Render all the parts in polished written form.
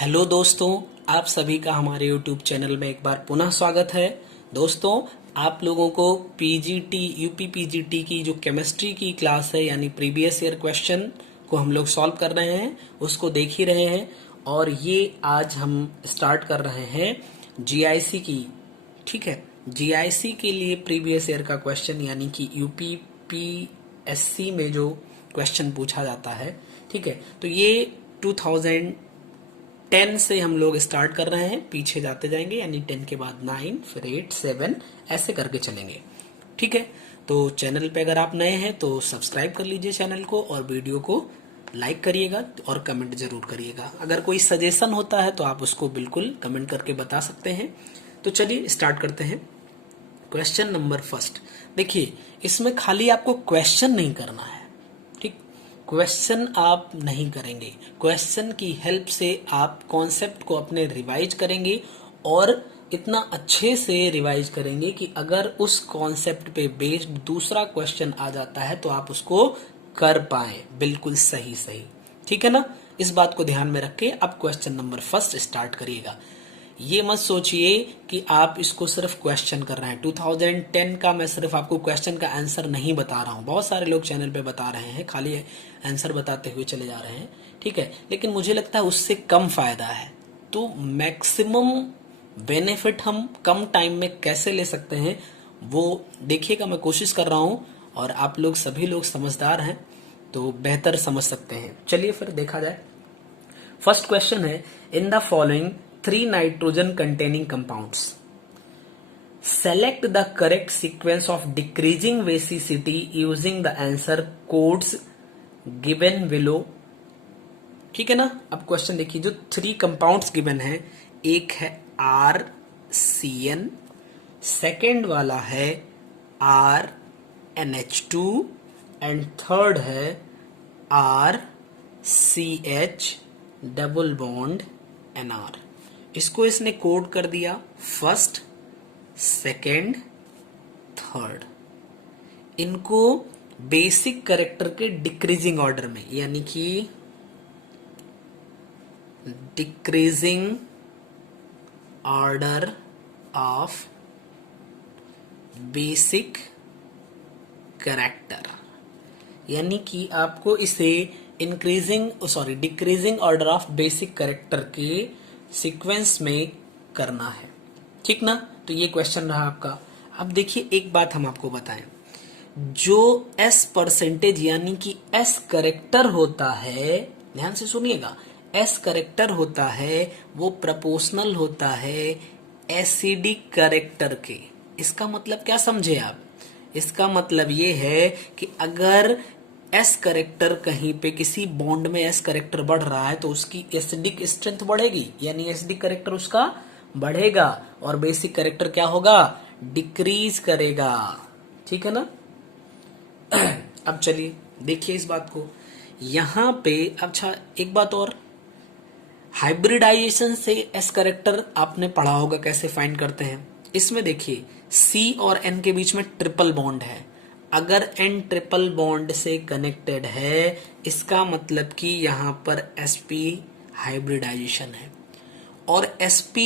Hello दोस्तों, आप सभी का हमारे YouTube चैनल में एक बार पुनः स्वागत है। दोस्तों, आप लोगों को पीजीटी यूपी पीजीटी की जो केमिस्ट्री की क्लास है यानी प्रीवियस ईयर क्वेश्चन को हम लोग सॉल्व कर रहे हैं, उसको देख ही रहे हैं। और ये आज हम स्टार्ट कर रहे हैं जीआईसी की। ठीक है, जीआईसी के लिए प्रीवियस ईयर का क्वेश्चन यानी कि यूपी पीएससी में जो क्वेश्चन पूछा जाता है। ठीक है, तो ये 2010 से हम लोग स्टार्ट कर रहे हैं, पीछे जाते जाएंगे यानी 10 के बाद 9, फिर 8, 7 ऐसे करके चलेंगे। ठीक है, तो चैनल पे अगर आप नए हैं तो सब्सक्राइब कर लीजिए चैनल को और वीडियो को लाइक करिएगा और कमेंट जरूर करिएगा। अगर कोई सजेशन होता है तो आप उसको बिल्कुल कमेंट करके बता सकते हैं। तो चलिए स्टार्ट करते हैं। क्वेश्चन नंबर फर्स्ट देखिए, इसमें खाली आपको क्वेश्चन नहीं करना है। ठीक, क्वेश्चन आप नहीं करेंगे, क्वेश्चन की हेल्प से आप कॉन्सेप्ट को अपने रिवाइज करेंगे और इतना अच्छे से रिवाइज करेंगे कि अगर उस कॉन्सेप्ट पे बेस्ड दूसरा क्वेश्चन आ जाता है तो आप उसको कर पाए बिल्कुल सही सही। ठीक है ना, इस बात को ध्यान में रख के अब क्वेश्चन नंबर फर्स्ट स्टार्ट करिएगा। ये मत सोचिए कि आप इसको सिर्फ क्वेश्चन कर रहे हैं। 2010 का मैं सिर्फ आपको क्वेश्चन का आंसर नहीं बता रहा हूँ, बहुत सारे लोग चैनल पे बता रहे हैं, खाली आंसर बताते हुए चले जा रहे हैं। ठीक है, लेकिन मुझे लगता है उससे कम फायदा है। तो मैक्सिमम बेनिफिट हम कम टाइम में कैसे ले सकते हैं वो देखिएगा। मैं कोशिश कर रहा हूँ और आप लोग सभी लोग समझदार हैं तो बेहतर समझ सकते हैं। चलिए फिर देखा जाए। फर्स्ट क्वेश्चन है, in the following 3 nitrogen containing compounds, select the correct sequence of decreasing basicity using the answer codes given below। ठीक है ना, अब क्वेश्चन देखिए, जो 3 कंपाउंड्स गिवन है, एक है RCN, सेकेंड वाला है RNH2 एंड थर्ड है RCH डबल बॉन्ड NR। इसको इसने कोड कर दिया फर्स्ट, सेकेंड, थर्ड। इनको बेसिक कैरेक्टर के डिक्रीजिंग ऑर्डर में यानी कि decreasing order of basic character, यानी कि आपको इसे decreasing order of basic character के सीक्वेंस में करना है। ठीक ना, तो ये क्वेश्चन रहा आपका। अब देखिए, एक बात हम आपको बताएं, जो S परसेंटेज यानी कि S करेक्टर होता है, ध्यान से सुनिएगा, S करेक्टर होता है वो प्रोपोर्शनल होता है एसिडिक करेक्टर के। इसका मतलब क्या समझे आप? इसका मतलब ये है कि अगर S करेक्टर कहीं पे किसी बॉन्ड में S करेक्टर बढ़ रहा है तो उसकी एसिडिक स्ट्रेंथ बढ़ेगी, यानी एसिडिक करेक्टर उसका बढ़ेगा और बेसिक करेक्टर क्या होगा? डिक्रीज करेगा। ठीक है ना। अब चलिए देखिए इस बात को यहां पे। अच्छा, एक बात और, हाइब्रिडाइजेशन से S करेक्टर आपने पढ़ा होगा कैसे फाइंड करते हैं। इसमें देखिए, C और N के बीच में ट्रिपल बॉन्ड है। अगर N ट्रिपल बॉन्ड से कनेक्टेड है, इसका मतलब कि यहां पर sp हाइब्रिडाइजेशन है। और sp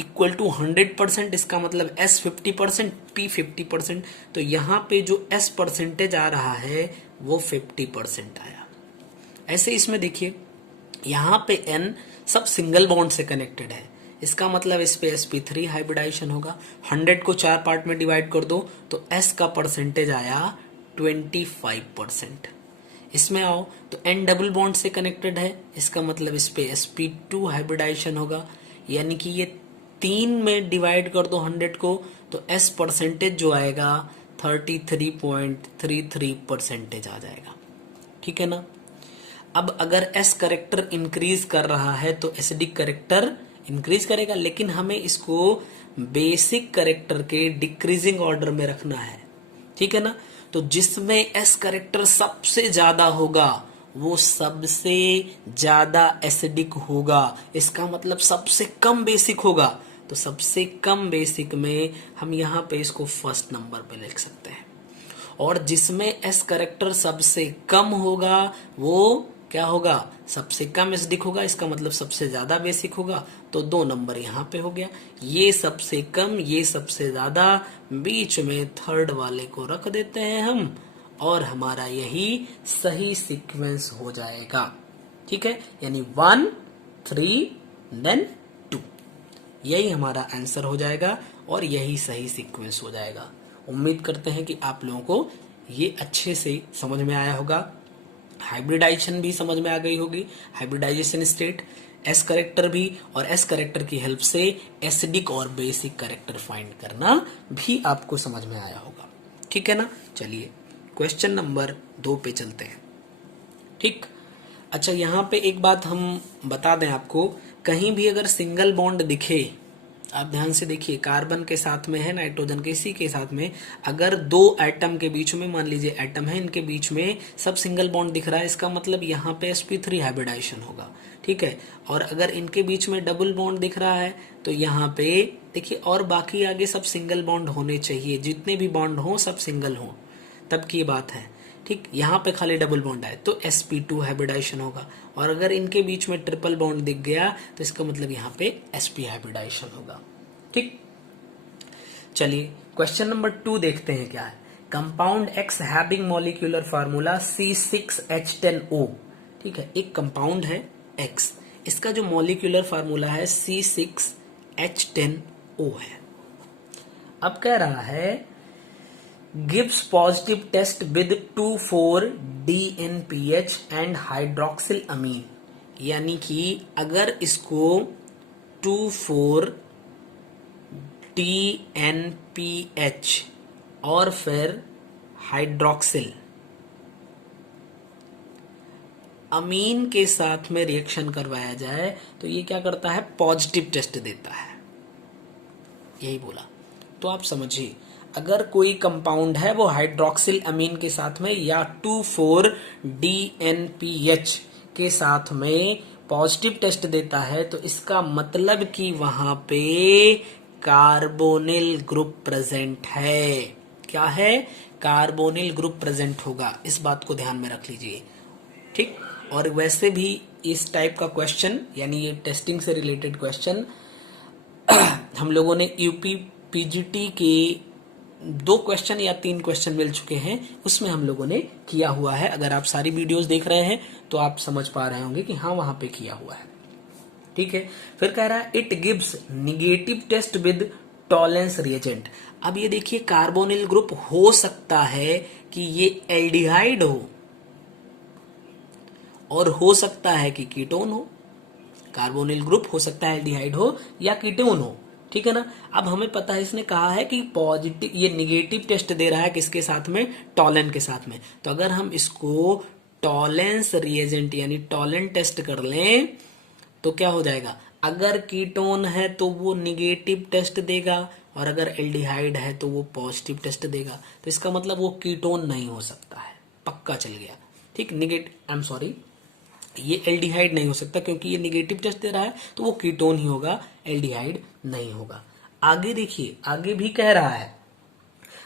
इक्वल टू 100%, इसका मतलब s 50%, p 50%। तो यहां पे जो s परसेंटेज आ रहा है वो 50% आया। ऐसे इसमें देखिए, यहां पे n सब सिंगल बॉन्ड से कनेक्टेड है, इसका मतलब इस पे sp3 हाइब्रिडाइजेशन होगा। 100 को 4 पार्ट में डिवाइड कर दो तो s का परसेंटेज आया 25%। इसमें आओ तो n डबल बॉन्ड से कनेक्टेड है, इसका मतलब इस पे sp2 हाइब्रिडाइजेशन होगा, यानी कि ये 3 में डिवाइड कर दो 100 को तो s परसेंटेज जो आएगा 33.33% आ जाएगा। ठीक है ना। अब अगर S करेक्टर इंक्रीज कर रहा है तो एसिडिक करेक्टर इंक्रीज करेगा, लेकिन हमें इसको बेसिक करेक्टर के डिक्रीजिंग ऑर्डर में रखना है। ठीक है ना, तो जिसमें S करेक्टर सबसे ज्यादा होगा वो सबसे ज्यादा एसिडिक होगा, इसका मतलब सबसे कम बेसिक होगा। तो सबसे कम बेसिक में हम यहाँ पे इसको फर्स्ट नंबर पे लिख सकते हैं, और जिसमें S करेक्टर सबसे कम होगा वो क्या होगा, सबसे कम एसिडिक होगा, इसका मतलब सबसे ज्यादा बेसिक होगा, तो 2 नंबर यहाँ पे हो गया। ये सबसे कम, ये सबसे ज्यादा, बीच में थर्ड वाले को रख देते हैं हम, और हमारा यही सही सीक्वेंस हो जाएगा। ठीक है, यानी 1 3 देन 2, यही हमारा आंसर हो जाएगा और यही सही सीक्वेंस हो जाएगा। उम्मीद करते हैं कि आप लोगों को ये अच्छे से समझ में आया होगा। हाइब्रिडाइजेशन भी समझ में आ गई होगी, हाइब्रिडाइजेशन स्टेट, एस करेक्टर भी, और एस करेक्टर की हेल्प से एसिडिक और बेसिक करेक्टर फाइंड करना भी आपको समझ में आया होगा। ठीक है ना, चलिए क्वेश्चन नंबर 2 पे चलते हैं। ठीक, अच्छा यहाँ पे एक बात हम बता दें आपको, कहीं भी अगर सिंगल बॉन्ड दिखे, आप ध्यान से देखिए, कार्बन के साथ में है नाइट्रोजन के, इसी के साथ में अगर 2 एटम के बीच में, मान लीजिए एटम है, इनके बीच में सब सिंगल बॉन्ड दिख रहा है, इसका मतलब यहाँ पे sp3 हाइब्रिडाइजेशन होगा। ठीक है, और अगर इनके बीच में डबल बॉन्ड दिख रहा है तो यहाँ पे देखिए, और बाकी आगे सब सिंगल बॉन्ड होने चाहिए, जितने भी बॉन्ड हो सब सिंगल हो, तब की बात है। ठीक, यहाँ पे खाली डबल बॉन्ड है तो sp2 हाइब्रिडाइजेशन होगा, और अगर इनके बीच में ट्रिपल बॉन्ड दिख गया तो इसका मतलब यहाँ पे sp हाइब्रिडाइजेशन होगा। ठीक, चलिए क्वेश्चन नंबर 2 देखते हैं क्या है। Compound x having molecular formula C6H10O। ठीक है, एक कंपाउंड है एक्स, इसका जो मॉलिक्यूलर फार्मूला है C6H10O है। अब कह रहा है gives positive test with 2,4-DNPH and hydroxyl amine, यानी कि अगर इसको 2,4-DNPH और फिर हाइड्रोक्सिल अमीन के साथ में रिएक्शन करवाया जाए तो ये क्या करता है, पॉजिटिव टेस्ट देता है, यही बोला। तो आप समझिए, अगर कोई कंपाउंड है वो हाइड्रोक्सिल अमीन के साथ में या 2,4-DNPH के साथ में पॉजिटिव टेस्ट देता है तो इसका मतलब कि वहां पे कार्बोनिल ग्रुप प्रेजेंट है। क्या है, कार्बोनिल ग्रुप प्रेजेंट होगा, इस बात को ध्यान में रख लीजिए। ठीक, और वैसे भी इस टाइप का क्वेश्चन, यानी ये टेस्टिंग से रिलेटेड क्वेश्चन हम लोगों ने यूपी पीजीटी के 2 क्वेश्चन या 3 क्वेश्चन मिल चुके हैं, उसमें हम लोगों ने किया हुआ है। अगर आप सारी वीडियोस देख रहे हैं तो आप समझ पा रहे होंगे कि हाँ वहां पे किया हुआ है। ठीक है, फिर कह रहा है it gives negative test with Tollens reagent. अब ये देखिए, कार्बोनिल ग्रुप हो सकता है कि ये एल्डिहाइड हो और हो सकता है कि कीटोन हो। कार्बोनिल ग्रुप हो सकता है एल्डिहाइड हो या कीटोन हो। ठीक है ना, अब हमें पता है इसने कहा है कि पॉजिटिव, ये निगेटिव टेस्ट दे रहा है किसके साथ में, टॉलेंट के साथ में। तो अगर हम इसको टॉलेंस रिएजेंट यानी टॉलेंट टेस्ट कर लें तो क्या हो जाएगा, अगर कीटोन है तो वो निगेटिव टेस्ट देगा और अगर एल्डिहाइड है तो वो पॉजिटिव टेस्ट देगा। तो इसका मतलब वो कीटोन नहीं हो सकता है, पक्का चल गया। ठीक, आई एम सॉरी, ये एल्डिहाइड नहीं हो सकता क्योंकि ये निगेटिव टेस्ट दे रहा है तो वो कीटोन ही होगा, एल्डिहाइड नहीं होगा। आगे देखिए, आगे भी कह रहा है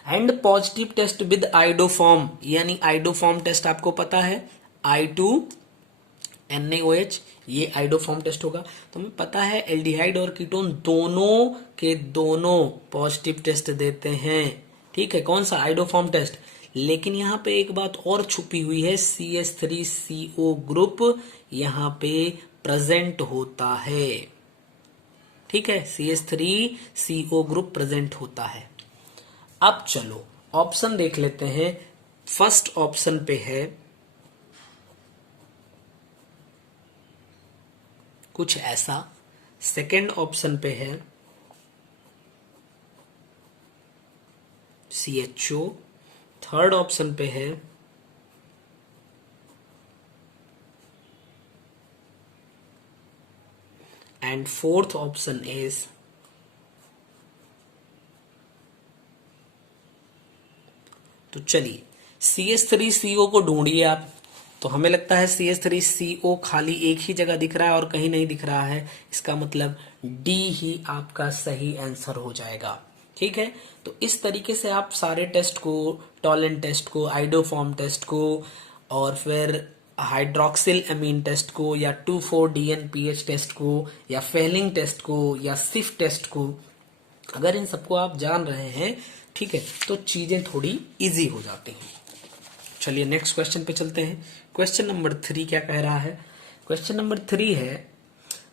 and positive test with iodoform, यानी आइडोफॉर्म टेस्ट आपको पता है, I2NaOH, ये आइडोफॉर्म टेस्ट होगा। तो हमें पता है एल्डिहाइड और कीटोन दोनों के दोनों पॉजिटिव टेस्ट देते हैं। ठीक है, कौन सा, आइडोफॉर्म टेस्ट। लेकिन यहाँ पे एक बात और छुपी हुई है, CH3CO ग्रुप यहाँ पे प्रेजेंट होता है। ठीक है, CH3CO ग्रुप प्रेजेंट होता है। अब चलो ऑप्शन देख लेते हैं। फर्स्ट ऑप्शन पे है कुछ ऐसा, सेकंड ऑप्शन पे है CHO, थर्ड ऑप्शन पे है एंड फोर्थ ऑप्शन इज तो चलिए CH3CO को ढूंढिए आप। तो हमें लगता है CH3CO खाली एक ही जगह दिख रहा है और कहीं नहीं दिख रहा है, इसका मतलब डी ही आपका सही आंसर हो जाएगा। ठीक है, तो इस तरीके से आप सारे टेस्ट को, टॉलेंट टेस्ट को, आइडोफॉर्म टेस्ट को और फिर हाइड्रोक्सिल एमीन टेस्ट को या 2,4-DNPH टेस्ट को या फेलिंग टेस्ट को या सिफ टेस्ट को, अगर इन सबको आप जान रहे हैं, ठीक है, तो चीजें थोड़ी इजी हो जाती हैं। चलिए नेक्स्ट क्वेश्चन पे चलते हैं। क्वेश्चन नंबर 3 क्या कह रहा है? क्वेश्चन नंबर 3 है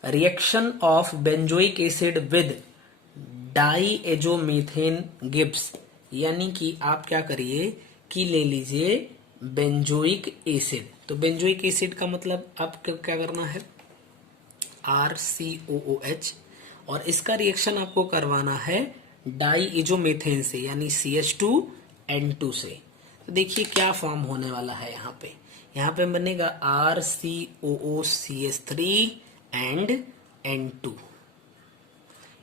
reaction of benzoic acid with diazomethane gives, यानी कि आप क्या करिए कि ले लीजिए बेंजोइक एसिड। तो बेंजोइक एसिड का मतलब आपको क्या करना है, RCOOH, और इसका रिएक्शन आपको करवाना है डाईएजोमीथेन से यानी CH2N2 से। तो देखिए क्या फॉर्म होने वाला है यहाँ पे बनेगा RCOOCH3 एंड N2।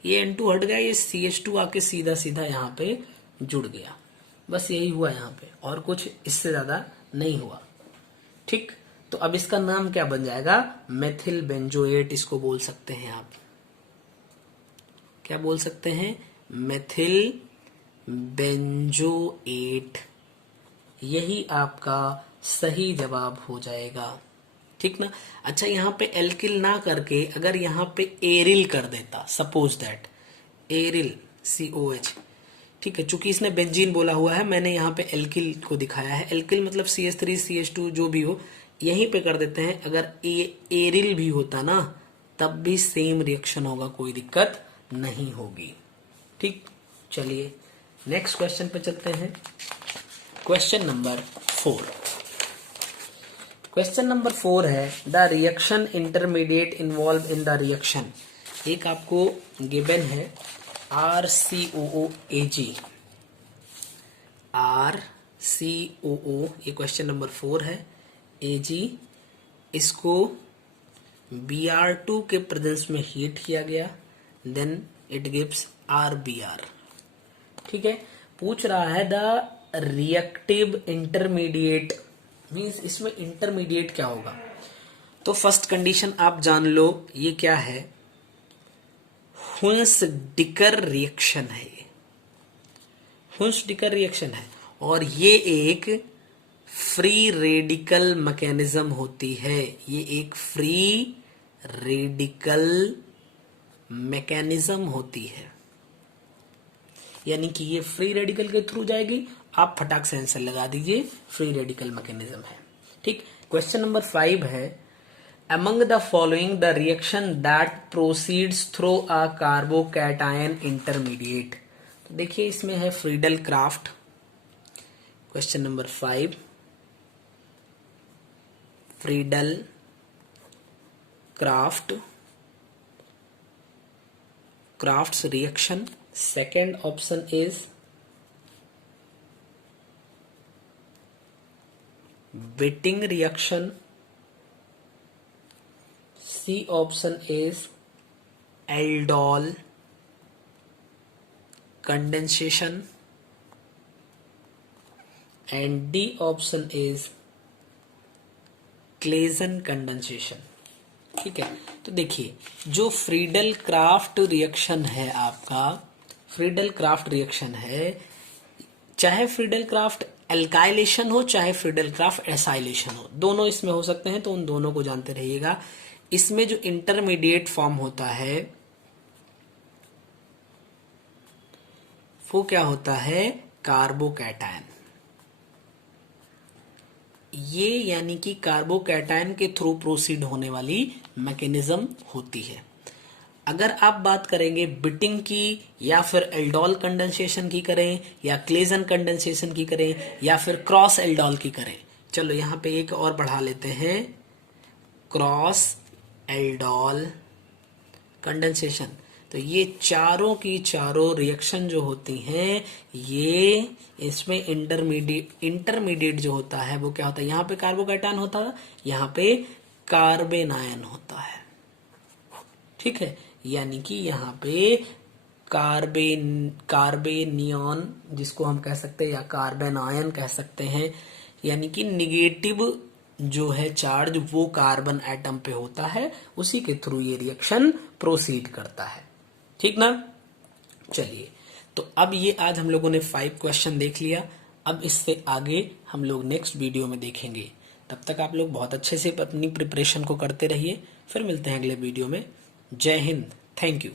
ये N2 हट गया, ये CH2 आके सीधा सीधा यहाँ पे जुड़ गया। बस यही हुआ यहाँ पे, और कुछ इससे ज्यादा नहीं हुआ। ठीक, तो अब इसका नाम क्या बन जाएगा? मेथिल बेंजोएट इसको बोल सकते हैं आप। क्या बोल सकते हैं? Methyl benzoate. यही आपका सही जवाब हो जाएगा। ठीक ना? अच्छा, यहाँ पे एल्किल ना करके अगर यहाँ पे एरिल कर देता, सपोज दैट एरिल COH, ठीक है, चूंकि इसने बेंजीन बोला हुआ है, मैंने यहाँ पे एल्किल को दिखाया है। एल्किल मतलब CH3 CH2 जो भी हो, यहीं पे कर देते हैं। अगर एरिल भी होता ना तब भी सेम रिएक्शन होगा, कोई दिक्कत नहीं होगी। ठीक, चलिए नेक्स्ट क्वेश्चन पे चलते हैं। Question number 4। क्वेश्चन नंबर 4 है the reaction intermediate involve in the reaction. एक आपको गिवन है RCOOAG, RCOO, ये क्वेश्चन नंबर 4 है। AG, इसको Br2 के प्रेजेंस में हीट किया गया, देन इट गिव्स RBr। ठीक है, पूछ रहा है द रिएक्टिव इंटरमीडिएट, मींस इसमें इंटरमीडिएट क्या होगा। तो फर्स्ट कंडीशन आप जान लो, ये क्या है? हुंस-डिकर रिएक्शन है। ये हुंस-डिकर रिएक्शन है और ये एक फ्री रेडिकल मैकेनिज्म होती है। ये एक फ्री रेडिकल मैकेनिज्म होती है, यानी कि ये फ्री रेडिकल के थ्रू जाएगी। आप फटाक से आंसर लगा दीजिए, फ्री रेडिकल मैकेनिज्म है। ठीक, क्वेश्चन नंबर 5 है among the following the reaction that proceeds through a carbocation intermediate। तो देखिए इसमें है Friedel craft. Question number 5, Friedel crafts reaction. Second option is Wittig reaction। C option is aldol condensation and D option is Claisen condensation। ठीक है, तो देखिए जो Friedel craft reaction है आपका, फ्रीडल क्राफ्ट रिएक्शन है, चाहे फ्रीडल क्राफ्ट एल्काइलेशन हो चाहे फ्रीडल क्राफ्ट एसाइलेशन हो, दोनों इसमें हो सकते हैं, तो उन दोनों को जानते रहिएगा। इसमें जो इंटरमीडिएट फॉर्म होता है वो क्या होता है? कार्बोकैटायन। ये यानी कि कार्बोकैटायन के थ्रू प्रोसीड होने वाली मैकेनिज्म होती है। अगर आप बात करेंगे बिटिंग की या फिर एल्डोल कंडेंसेशन की करें या क्लेजन कंडेंसेशन की करें या फिर क्रॉस एल्डोल की करें, चलो यहां पे एक और बढ़ा लेते हैं, क्रॉस एल्डोल कंडेंसेशन। तो ये चारों की चारों रिएक्शन जो होती हैं, ये इसमें इंटरमीडिएट जो होता है वो क्या होता है? यहाँ पे कार्बोकैटायन होता है, यहाँ पे कार्बेनायन होता है। ठीक है, यानी कि यहाँ पे कार्बेनियन जिसको हम कह सकते हैं या कार्बेनायन कह सकते हैं, यानी कि निगेटिव जो है चार्ज वो कार्बन एटम पे होता है, उसी के थ्रू ये रिएक्शन प्रोसीड करता है। ठीक ना? चलिए, तो अब ये आज हम लोगों ने 5 क्वेश्चन देख लिया। अब इससे आगे हम लोग नेक्स्ट वीडियो में देखेंगे। तब तक आप लोग बहुत अच्छे से अपनी प्रिपरेशन को करते रहिए। फिर मिलते हैं अगले वीडियो में। जय हिंद, थैंक यू।